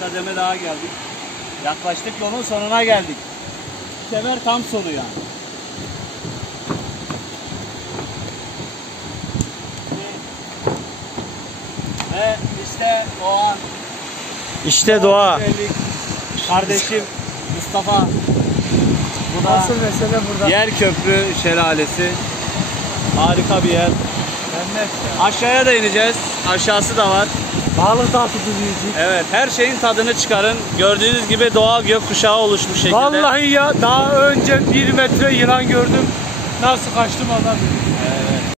kademe daha geldik. Yaklaştık, yolun sonuna geldik. Kemer tam sonu yani. Ve işte Doğan. İşte doğa. Kardeşim Mustafa. Bu da Asıl mesele burada. Yerköprü Şelalesi. Harika bir yer. Cennet ya. Aşağıya da ineceğiz. Aşağısı da var. Balık da tutuluyor. Evet, her şeyin tadını çıkarın. Gördüğünüz gibi doğal gökkuşağı oluşmuş şekilde. Vallahi ya daha önce 1 metre yılan gördüm. Nasıl kaçtım anlamıyorum.